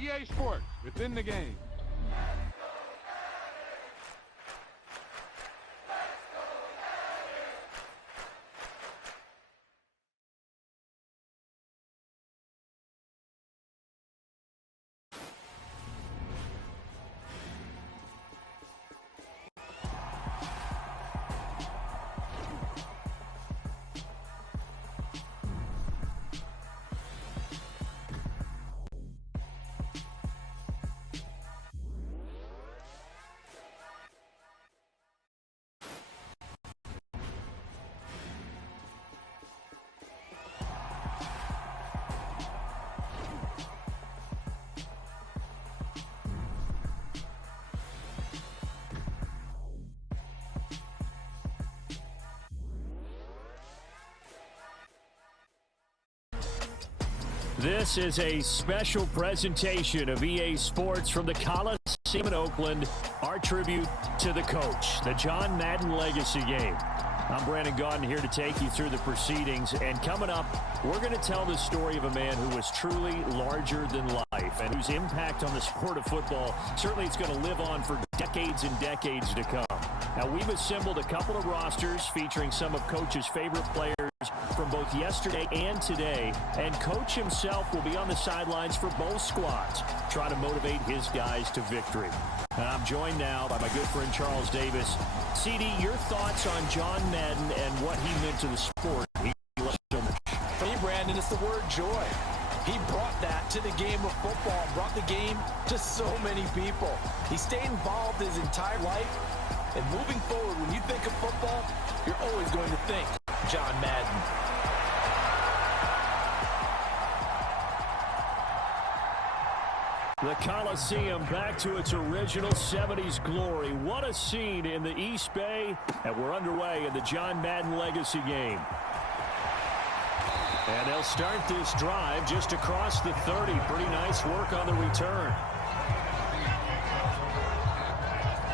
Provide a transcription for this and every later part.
EA Sports, within the game. This is a special presentation of EA Sports from the Coliseum in Oakland, our tribute to the coach, the John Madden Legacy game. I'm Brandon Gaudin here to take you through the proceedings, and coming up, we're going to tell the story of a man who was truly larger than life and whose impact on the sport of football, certainly it's going to live on for decades and decades to come. Now, we've assembled a couple of rosters featuring some of Coach's favorite players from both yesterday and today, and Coach himself will be on the sidelines for both squads, trying to motivate his guys to victory. And I'm joined now by my good friend Charles Davis. CD, your thoughts on John Madden and what he meant to the sport? He loved so much. For me, Brandon, it's the word joy. He brought that to the game of football, brought the game to so many people. He stayed involved his entire life, and moving forward, when you think of football, you're always going to think John Madden. The Coliseum back to its original 70s glory. What a scene in the East Bay, and we're underway in the John Madden Legacy game. And they'll start this drive just across the 30. Pretty nice work on the return.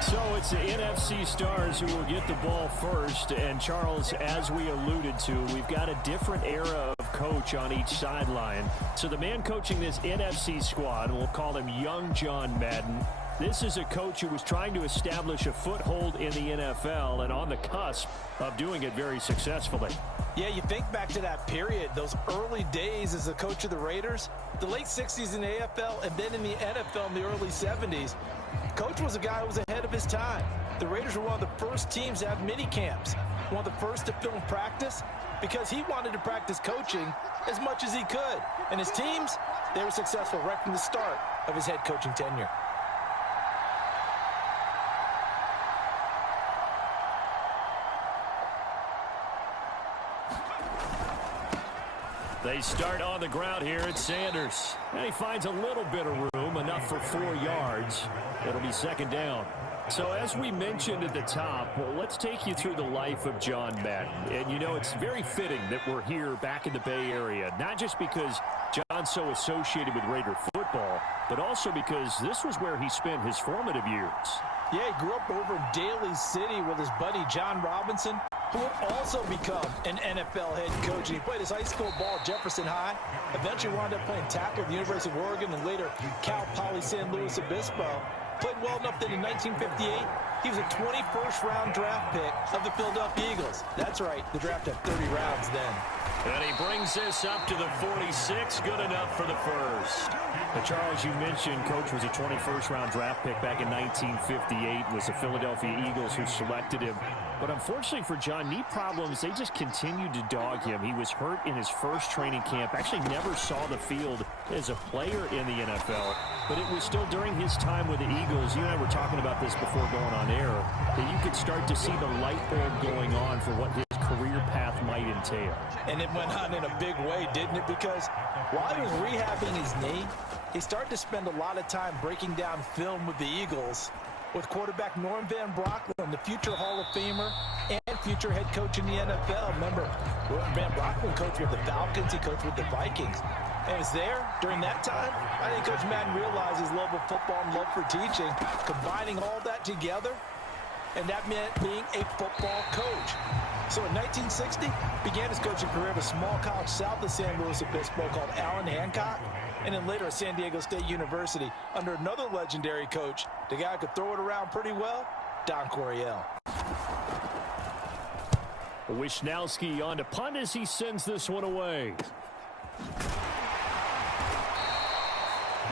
So it's the NFC Stars who will get the ball first. And Charles, as we alluded to, we've got a different era of coach on each sideline. So the man coaching this NFC squad, we'll call him Young John Madden. This is a coach who was trying to establish a foothold in the NFL and on the cusp of doing it very successfully. Yeah, you think back to that period, those early days as the coach of the Raiders, the late 60s in the AFL and then in the NFL in the early 70s. Coach was a guy who was ahead of his time. The Raiders were one of the first teams to have mini camps, one of the first to film practice, because he wanted to practice coaching as much as he could. And his teams, they were successful right from the start of his head coaching tenure. They start on the ground here at Sanders. And he finds a little bit of room, enough for 4 yards. It'll be second down. So as we mentioned at the top, let's take you through the life of John Madden. And you know, it's very fitting that we're here back in the Bay Area, not just because John's so associated with Raider football, but also because this was where he spent his formative years. Yeah, he grew up over in Daly City with his buddy John Robinson, who would also become an NFL head coach. And he played his high school ball at Jefferson High, eventually wound up playing tackle at the University of Oregon, and later Cal Poly San Luis Obispo. Played well enough that in 1958, he was a 21st round draft pick of the Philadelphia Eagles. That's right, the draft had 30 rounds then. And he brings this up to the 46, good enough for the first. But Charles, you mentioned Coach was a 21st round draft pick back in 1958. It was the Philadelphia Eagles who selected him. But unfortunately for John, knee problems, they just continued to dog him. He was hurt in his first training camp, actually never saw the field as a player in the NFL. But it was still during his time with the Eagles, you and I were talking about this before going on air, that you could start to see the light bulb going on for what his career path might entail. And it went on in a big way, didn't it? Because while he was rehabbing his knee, he started to spend a lot of time breaking down film with the Eagles, with quarterback Norm Van Brocklin, the future Hall of Famer and future head coach in the NFL. Remember, Norm Van Brocklin coached with the Falcons, he coached with the Vikings. And it was there during that time, I think Coach Madden realized his love of football and love for teaching, combining all that together, and that meant being a football coach. So in 1960, began his coaching career at a small college south of San Luis Obispo called Allen Hancock. and then later at San Diego State University under another legendary coach, the guy who could throw it around pretty well, Don Coryell. Wisnowski on to punt as he sends this one away.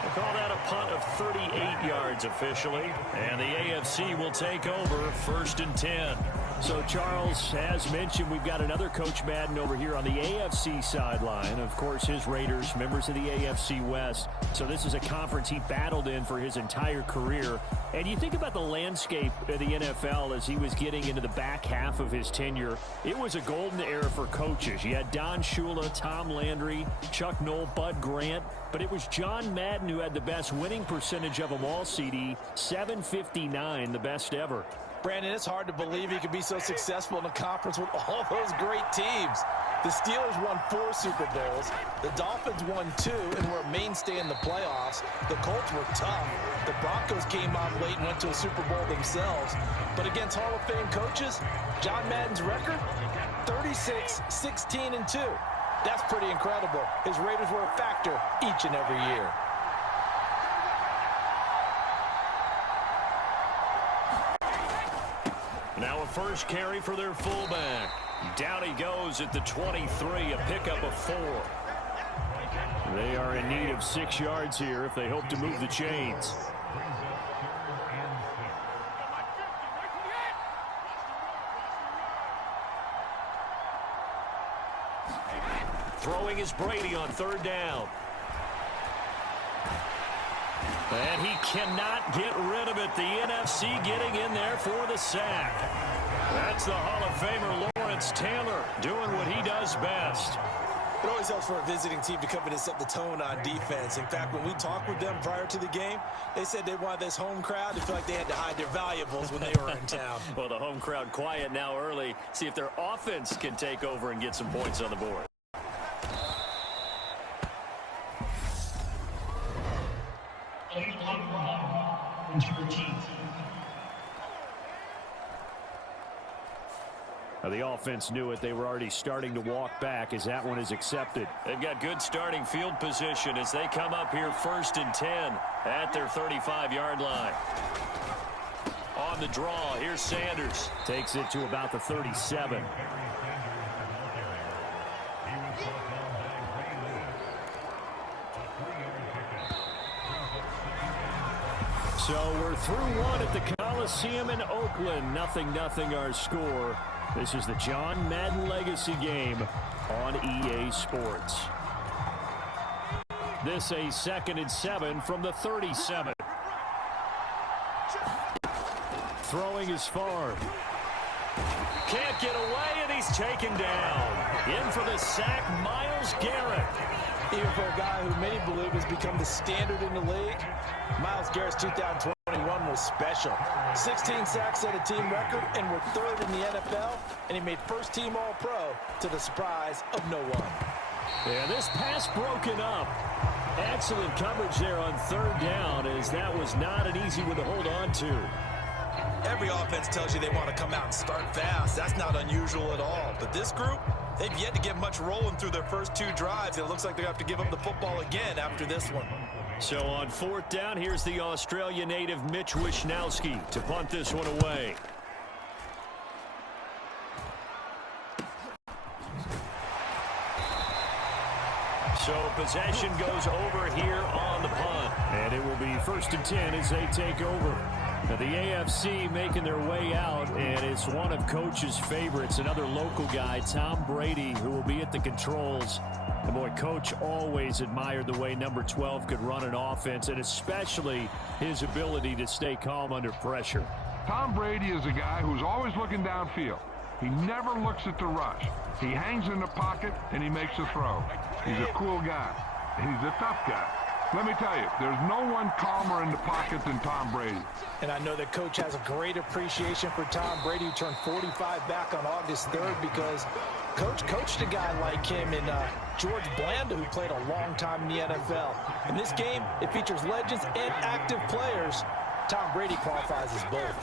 We'll call that a punt of 38 yards officially. And the AFC will take over 1st and 10. So, Charles, as mentioned, we've got another Coach Madden over here on the AFC sideline. Of course, his Raiders, members of the AFC West. So this is a conference he battled in for his entire career. And you think about the landscape of the NFL as he was getting into the back half of his tenure. It was a golden era for coaches. You had Don Shula, Tom Landry, Chuck Noll, Bud Grant. But it was John Madden who had the best winning percentage of them all, CD. 759, the best ever. Brandon, it's hard to believe he could be so successful in a conference with all those great teams. The Steelers won 4 Super Bowls. The Dolphins won 2 and were a mainstay in the playoffs. The Colts were tough. The Broncos came on late and went to a Super Bowl themselves. But against Hall of Fame coaches, John Madden's record, 36, 16, and 2. That's pretty incredible. His Raiders were a factor each and every year. Now a first carry for their fullback. Down he goes at the 23, a pickup of 4. They are in need of 6 yards here if they hope to move the chains. Throwing is Brady on 3rd down. And he cannot get rid of it. The NFC getting in there for the sack. That's the Hall of Famer Lawrence Taylor doing what he does best. It always helps for a visiting team to come in and set the tone on defense. In fact, when we talked with them prior to the game, they said they wanted this home crowd to feel like they had to hide their valuables when they were in town. Well, the home crowd quiet now early. See if their offense can take over and get some points on the board. The offense knew it. They were already starting to walk back as that one is accepted. They've got good starting field position as they come up here 1st and 10 at their 35-yard line. On the draw, here's Sanders. Takes it to about the 37. So we're through one at the Coliseum in Oakland. 0-0 our score. This is the John Madden Legacy game on EA Sports. This a 2nd and 7 from the 37. Throwing is far. Can't get away, and he's taken down. In for the sack, Myles Garrett. Even for a guy who many believe has become the standard in the league, Myles Garrett's 2021 was special. 16 sacks set a team record and were 3rd in the NFL, and he made first-team All-Pro to the surprise of no one. Yeah, this pass broken up. Excellent coverage there on 3rd down, as that was not an easy one to hold on to. Every offense tells you they want to come out and start fast. That's not unusual at all. But this group, they've yet to get much rolling through their first 2 drives. It looks like they have to give up the football again after this one. So on 4th down, here's the Australia native Mitch Wisnowski to punt this one away. So possession goes over here on the punt. And it will be 1st and 10 as they take over. Now the AFC making their way out, and it's one of Coach's favorites, another local guy, Tom Brady, who will be at the controls. And boy, Coach always admired the way number 12 could run an offense, and especially his ability to stay calm under pressure. Tom Brady is a guy who's always looking downfield. He never looks at the rush. He hangs in the pocket, and he makes a throw. He's a cool guy. He's a tough guy. Let me tell you, there's no one calmer in the pocket than Tom Brady. And I know that Coach has a great appreciation for Tom Brady, who turned 45 back on August 3rd, because Coach coached a guy like him in George Blanda, who played a long time in the NFL. In this game, it features legends and active players. Tom Brady qualifies as both.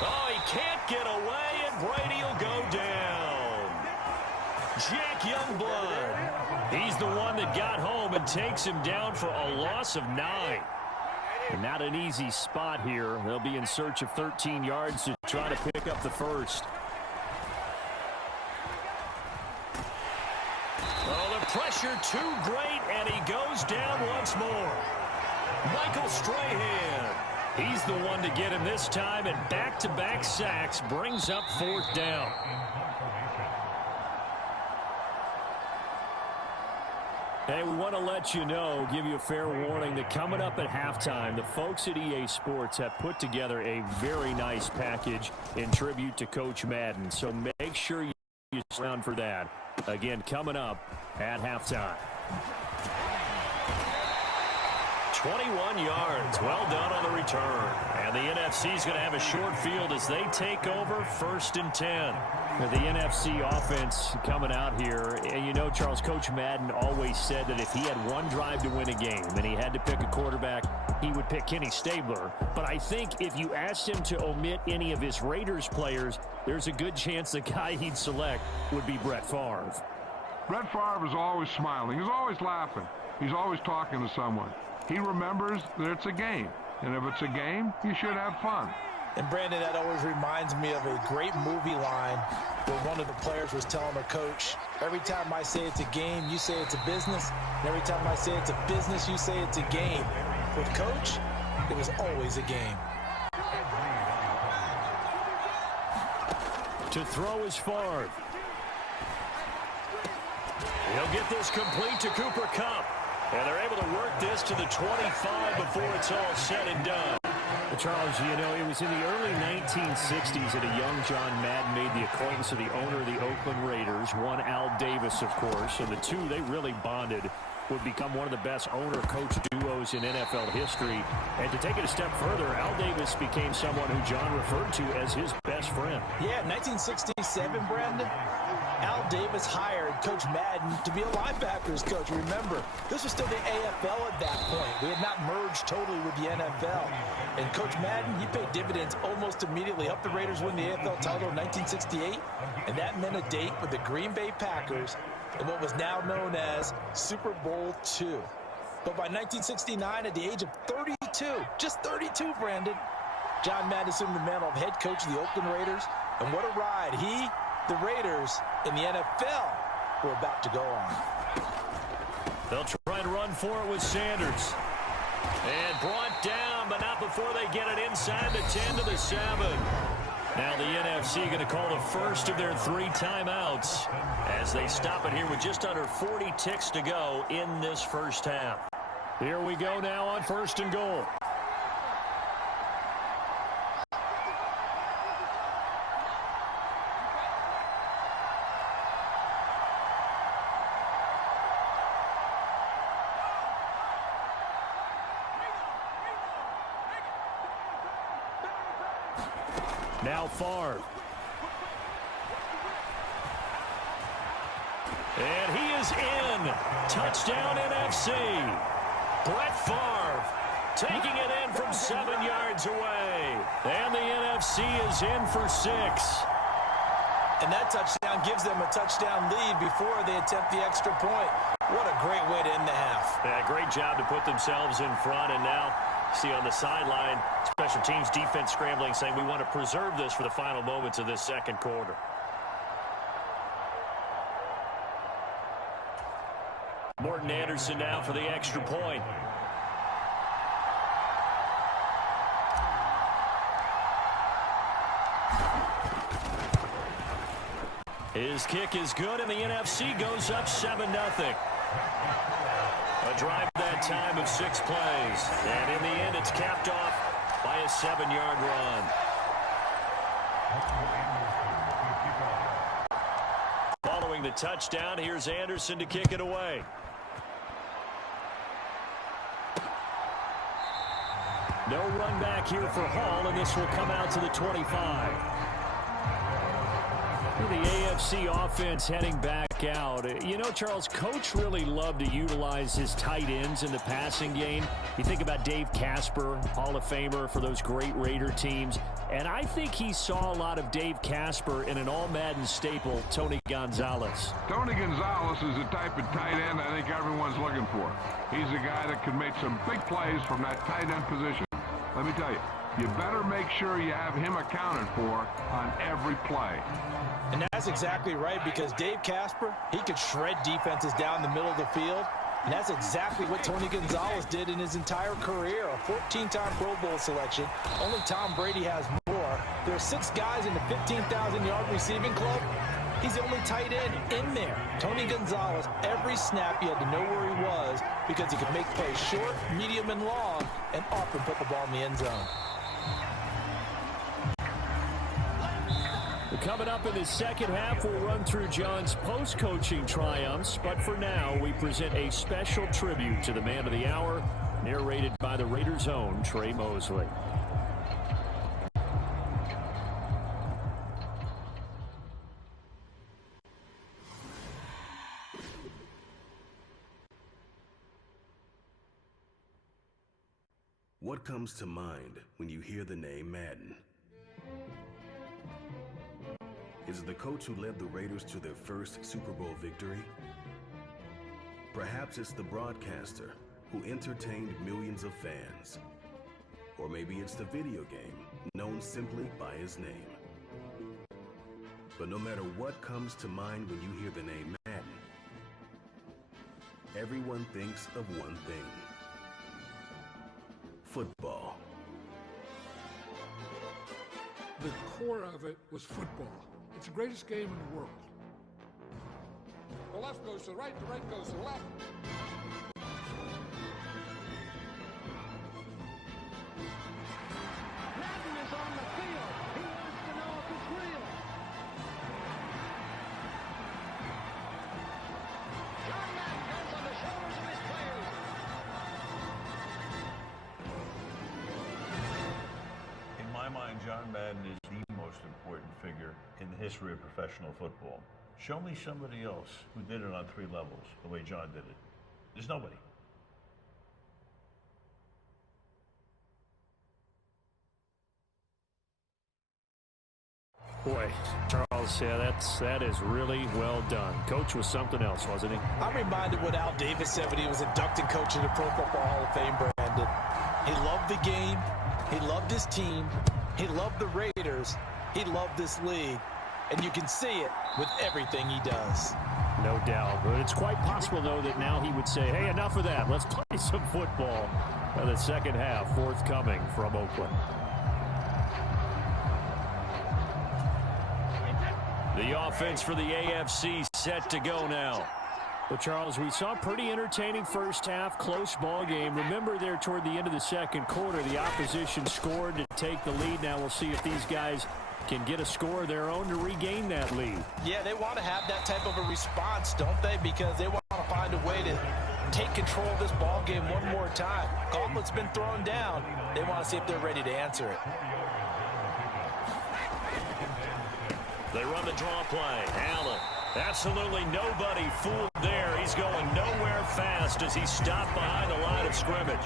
Oh, he can't get away, and Brady will go down. Jack Youngblood. He's the one that got home and takes him down for a loss of 9. And not an easy spot here. They'll be in search of 13 yards to try to pick up the first. Oh, the pressure too great, and he goes down once more. Michael Strahan. He's the one to get him this time, and back-to-back sacks brings up 4th down. Hey, we want to let you know, give you a fair warning that coming up at halftime, the folks at EA Sports have put together a very nice package in tribute to Coach Madden. So make sure you stick around for that. Again, coming up at halftime. 21 yards. Well done on the return. And the NFC is going to have a short field as they take over 1st and 10. The NFC offense coming out here. And you know, Charles, Coach Madden always said that if he had one drive to win a game and he had to pick a quarterback, he would pick Kenny Stabler. But I think if you asked him to omit any of his Raiders players, there's a good chance the guy he'd select would be Brett Favre. Brett Favre is always smiling. He's always laughing. He's always talking to someone. He remembers that it's a game. And if it's a game, you should have fun. And, Brandon, that always reminds me of a great movie line where one of the players was telling a coach, every time I say it's a game, you say it's a business. And every time I say it's a business, you say it's a game. With Coach, it was always a game. To throw is Favre. He'll get this complete to Cooper Kupp. And they're able to work this to the 25 before it's all said and done. Charles, you know, it was in the early 1960s that a young John Madden made the acquaintance of the owner of the Oakland Raiders, one Al Davis, of course. And the two, they really bonded, would become one of the best owner-coach duos in NFL history. And to take it a step further, Al Davis became someone who John referred to as his best friend. Yeah, 1967, Brandon. Al Davis hired Coach Madden to be a linebackers coach. Remember, this was still the AFL at that point. We had not merged totally with the NFL. And Coach Madden, he paid dividends almost immediately. Helped the Raiders win the AFL title in 1968. And that meant a date with the Green Bay Packers in what was now known as Super Bowl II. But by 1969, at the age of 32, just 32, Brandon, John Madden assumed the mantle of head coach of the Oakland Raiders. And what a ride he, the Raiders, and the NFL were about to go on. They'll try and run for it with Sanders. And brought down, but not before they get it inside the 10 to the 7. Now the NFC going to call the first of their 3 timeouts as they stop it here with just under 40 ticks to go in this first half. Here we go now on 1st and goal. Now Favre. And he is in. Touchdown NFC. Brett Favre taking it in from 7 yards away. And the NFC is in for 6. And that touchdown gives them a touchdown lead before they attempt the extra point. What a great way to end the half. Yeah, great job to put themselves in front. And now, see on the sideline, special teams defense scrambling, saying we want to preserve this for the final moments of this second quarter. Morton Anderson now for the extra point. His kick is good, and the NFC goes up 7-0. A drive that time of 6 plays. And in the end, it's capped off by a 7-yard run. Following the touchdown, here's Anderson to kick it away. No run back here for Hall, and this will come out to the 25. The AFC offense heading back out. You know, Charles, Coach really loved to utilize his tight ends in the passing game. You think about Dave Casper, Hall of Famer for those great Raider teams. And I think he saw a lot of Dave Casper in an all-Madden staple, Tony Gonzalez. Tony Gonzalez is the type of tight end I think everyone's looking for. He's a guy that can make some big plays from that tight end position. Let me tell you, you better make sure you have him accounted for on every play. And that's exactly right, because Dave Casper, he could shred defenses down the middle of the field. And that's exactly what Tony Gonzalez did in his entire career. A 14-time Pro Bowl selection. Only Tom Brady has more. There are 6 guys in the 15,000-yard receiving club. He's the only tight end in there. Tony Gonzalez, every snap you had to know where he was because he could make plays short, medium, and long, and often put the ball in the end zone. Coming up in the second half, we'll run through John's post-coaching triumphs. But for now, we present a special tribute to the man of the hour, narrated by the Raiders' own Trey Mosley. What comes to mind when you hear the name Madden? Is it the coach who led the Raiders to their first Super Bowl victory? Perhaps it's the broadcaster who entertained millions of fans. Or maybe it's the video game known simply by his name. But no matter what comes to mind when you hear the name Madden, everyone thinks of one thing: football. The core of it was football. It's the greatest game in the world. The left goes to the right goes to the left. Madden is on the field. He wants to know if it's real. John Madden goes on the shoulders of his players. In my mind, John Madden is the most important figure in the history of professional football. Show me somebody else who did it on 3 levels the way John did it. There's nobody. Boy, Charles, yeah, that is really well done. Coach was something else, wasn't he? I'm reminded what Al Davis said when he was inducted coach of the Pro Football Hall of Fame, Brandon. He loved the game. He loved his team. He loved the Raiders. He loved this league. And you can see it with everything he does. No doubt. But it's quite possible, though, that now he would say, hey, enough of that. Let's play some football. The second half forthcoming from Oakland. The offense for the AFC set to go now. Well, Charles, we saw a pretty entertaining first half, close ball game. Remember there toward the end of the second quarter, the opposition scored to take the lead. Now we'll see if these guys can get a score of their own to regain that lead. Yeah, they want to have that type of a response, don't they? Because they want to find a way to take control of this ball game one more time. Gauntlet's been thrown down. They want to see if they're ready to answer it. They run the draw play. Allen. Absolutely nobody fooled there. He's going nowhere fast as he's stopped behind the line of scrimmage.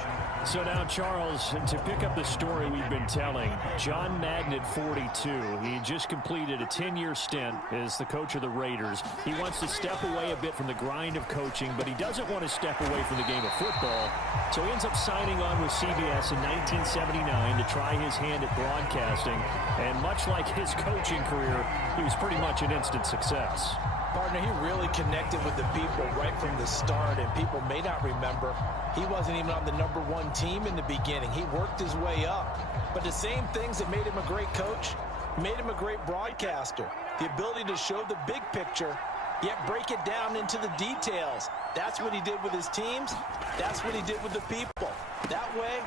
So now, Charles, to pick up the story we've been telling, John Madden at 42, he just completed a 10-year stint as the coach of the Raiders. He wants to step away a bit from the grind of coaching, but he doesn't want to step away from the game of football. So he ends up signing on with CBS in 1979 to try his hand at broadcasting. And much like his coaching career, he was pretty much an instant success. Partner, he really connected with the people right from the start, and people may not remember, he wasn't even on the #1 team in the beginning. He worked his way up. But the same things that made him a great coach made him a great broadcaster. The ability to show the big picture, yet break it down into the details. That's what he did with his teams. That's what he did with the people. That way,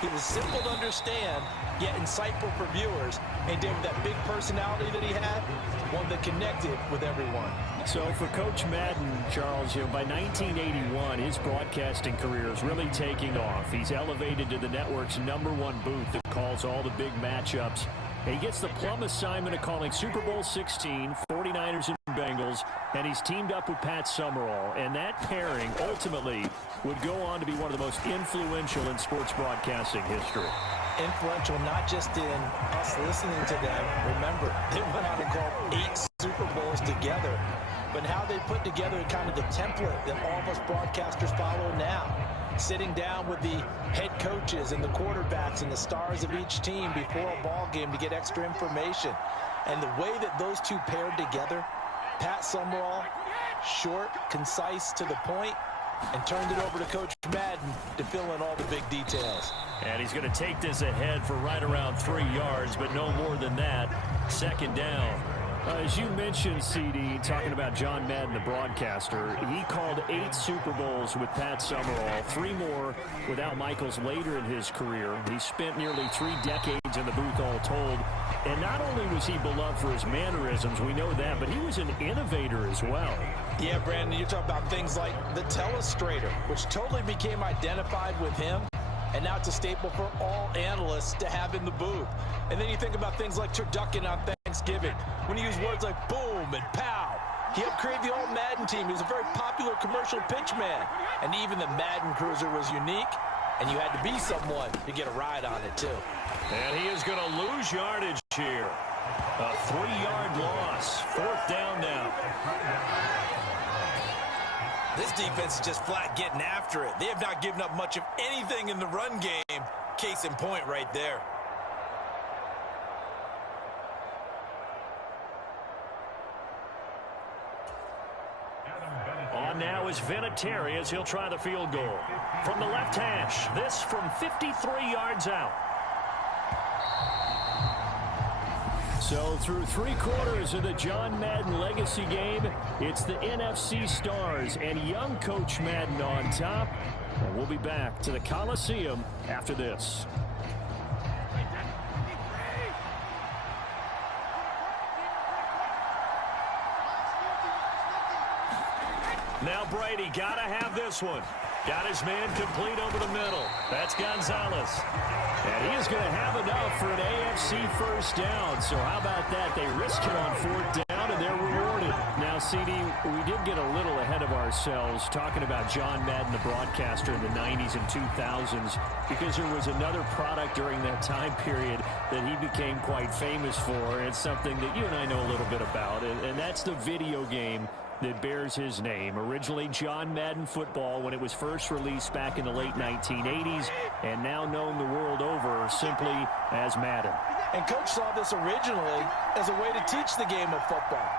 he was simple to understand, yet insightful for viewers. And he did with that big personality that he had, one that connected with everyone. So for Coach Madden, Charles, by 1981, his broadcasting career is really taking off. He's elevated to the network's #1 booth that calls all the big matchups He gets the plum assignment of calling Super Bowl 16, 49ers and Bengals, and he's teamed up with Pat Summerall. And that pairing ultimately would go on to be one of the most influential in sports broadcasting history. Influential not just in us listening to them. Remember, they went on to call 8 Super Bowls together, but how they put together kind of the template that all of us broadcasters follow now. Sitting down with the head coaches and the quarterbacks and the stars of each team before a ball game to get extra information. And the way that those two paired together, Pat Summerall, short, concise, to the point, and turned it over to Coach Madden to fill in all the big details. And he's going to take this ahead for right around 3 yards, but no more than that. Second down. As you mentioned, CD, talking about John Madden, the broadcaster, he called 8 Super Bowls with Pat Summerall, 3 more without Michaels later in his career. He spent nearly 3 decades in the booth all told. And not only was he beloved for his mannerisms, we know that, but he was an innovator as well. Yeah, Brandon, you're talking about things like the telestrator, which totally became identified with him. And now it's a staple for all analysts to have in the booth. And then you think about things like turducken on Thanksgiving, when you use words like boom and pow. He helped create the old Madden team. He was a very popular commercial pitch man. And even the Madden Cruiser was unique, and you had to be someone to get a ride on it, too. And he is going to lose yardage here. A 3-yard loss. 4th down now. This defense is just flat getting after it. They have not given up much of anything in the run game. Case in point right there. On now is Vinatieri as he'll try the field goal. From the left hash, this from 53 yards out. So through 3 quarters of the John Madden Legacy game, it's the NFC Stars and young Coach Madden on top. And we'll be back to the Coliseum after this. Now Brady got to have this one. Got his man complete over the middle. That's Gonzalez. And he is going to have enough for an AFC first down. So how about that? They risked it on 4th down, and they're rewarded. Now, CD, we did get a little ahead of ourselves talking about John Madden, the broadcaster in the 90s and 2000s, because there was another product during that time period that he became quite famous for. It's something that you and I know a little bit about, and that's the video game that bears his name. Originally John Madden Football when it was first released back in the late 1980s, and now known the world over simply as Madden. And Coach saw this originally as a way to teach the game of football.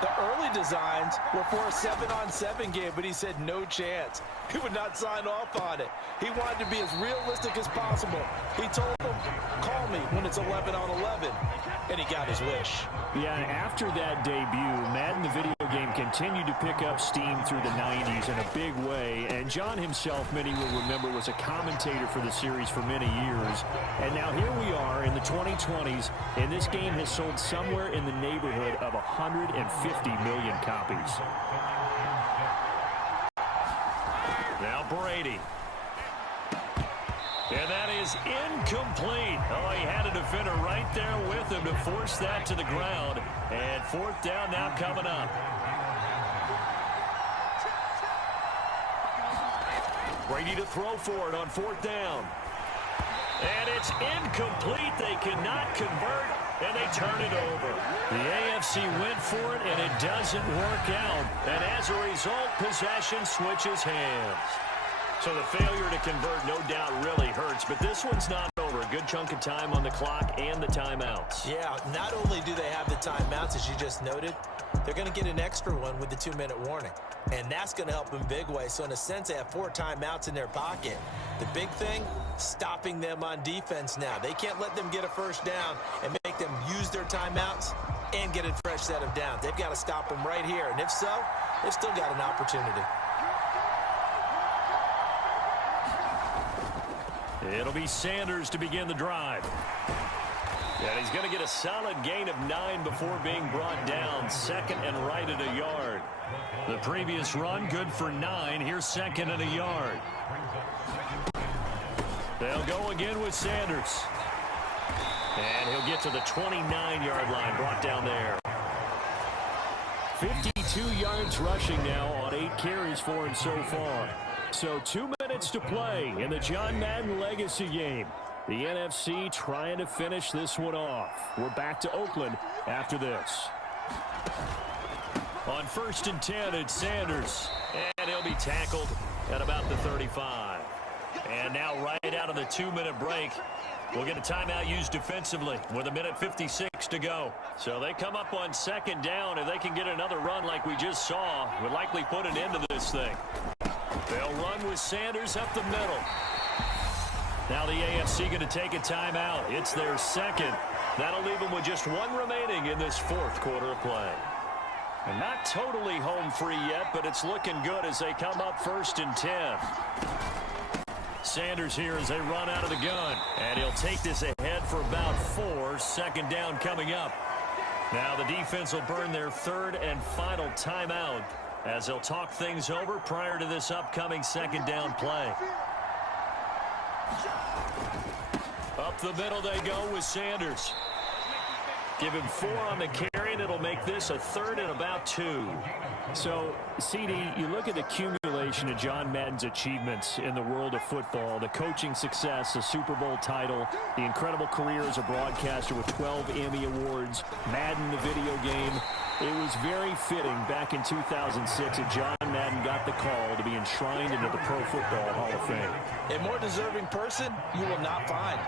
The early designs were for a 7-on-7 game, but he said no chance. He would not sign off on it. He wanted to be as realistic as possible. He told them, call me when it's 11-on-11, and he got his wish. Yeah, after that debut, Madden the video game continued to pick up steam through the 90s in a big way, and John himself, many will remember, was a commentator for the series for many years. And now here we are in the 2020s, and this game has sold somewhere in the neighborhood of 150 million copies. Now Brady. And that is incomplete. Oh, he had a defender right there with him to force that to the ground. And 4th down now coming up. Brady to throw for it on 4th down. And it's incomplete. They cannot convert, and they turn it over. The AFC went for it, and it doesn't work out. And as a result, possession switches hands. So the failure to convert, no doubt, really hurts. But this one's not over. A good chunk of time on the clock and the timeouts. Yeah, not only do they have the timeouts, as you just noted, they're going to get an extra one with the 2-minute warning. And that's going to help in big way. So in a sense, they have 4 timeouts in their pocket. The big thing, stopping them on defense now. They can't let them get a first down and make them use their timeouts and get a fresh set of downs. They've got to stop them right here. And if so, they've still got an opportunity. It'll be Sanders to begin the drive. And he's going to get a solid gain of 9 before being brought down. 2nd and right at a yard. The previous run, good for 9. Here's 2nd and a yard. They'll go again with Sanders. And he'll get to the 29-yard line, brought down there. 52 yards rushing now on 8 carries for him so far. So 2 minutes to play in the John Madden Legacy game. The NFC trying to finish this one off. We're back to Oakland after this. On 1st and 10, it's Sanders. And he'll be tackled at about the 35. And now right out of the 2-minute break, we'll get a timeout used defensively with 1:56 to go. So they come up on 2nd down. If they can get another run like we just saw, would likely put an end to this thing. They'll run with Sanders up the middle. Now the AFC going to take a timeout. It's their 2nd. That'll leave them with just 1 remaining in this 4th quarter of play. And not totally home free yet, but it's looking good as they come up 1st and 10. Sanders here as they run out of the gun. And he'll take this ahead for about 4. 2nd down coming up. Now the defense will burn their 3rd and final timeout as they'll talk things over prior to this upcoming 2nd down play. Up the middle they go with Sanders. Give him 4 on the carry, and it'll make this a 3rd and about 2. So, CD, you look at the accumulation of John Madden's achievements in the world of football, the coaching success, the Super Bowl title, the incredible career as a broadcaster with 12 Emmy Awards, Madden the video game. It was very fitting back in 2006 that John Madden got the call to be enshrined into the Pro Football Hall of Fame. A more deserving person you will not find.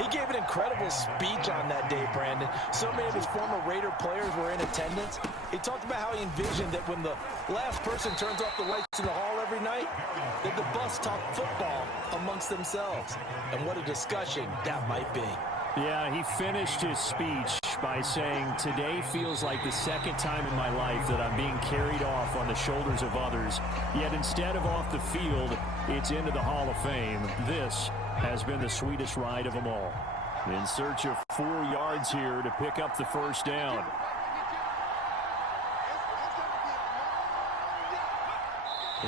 He gave an incredible speech on that day, Brandon. So many of his former Raider players were in attendance. He talked about how he envisioned that when the last person turns off the lights in the hall every night, that the bus talk football amongst themselves. And what a discussion that might be. Yeah, he finished his speech by saying, today feels like the 2nd time in my life that I'm being carried off on the shoulders of others. Yet instead of off the field, it's into the Hall of Fame. This has been the sweetest ride of them all. In search of 4 yards here to pick up the 1st down.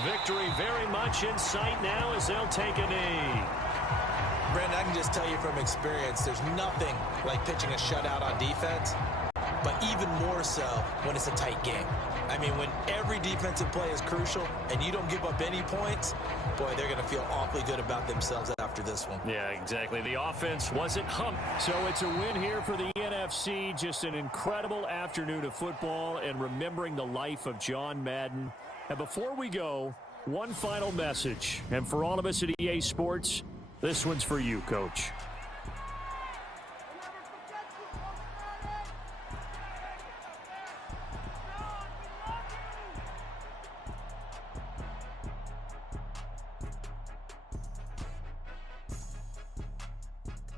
Victory very much in sight now as they'll take a knee. Brandon, I can just tell you from experience, there's nothing like pitching a shutout on defense, but even more so when it's a tight game. I mean, when every defensive play is crucial and you don't give up any points, boy, they're going to feel awfully good about themselves after this one. Yeah, exactly. The offense wasn't humped. So it's a win here for the NFC. Just an incredible afternoon of football and remembering the life of John Madden. And before we go, one final message. And for all of us at EA Sports, this one's for you, Coach.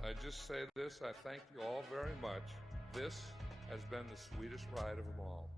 I just say this, I thank you all very much. This has been the sweetest ride of them all.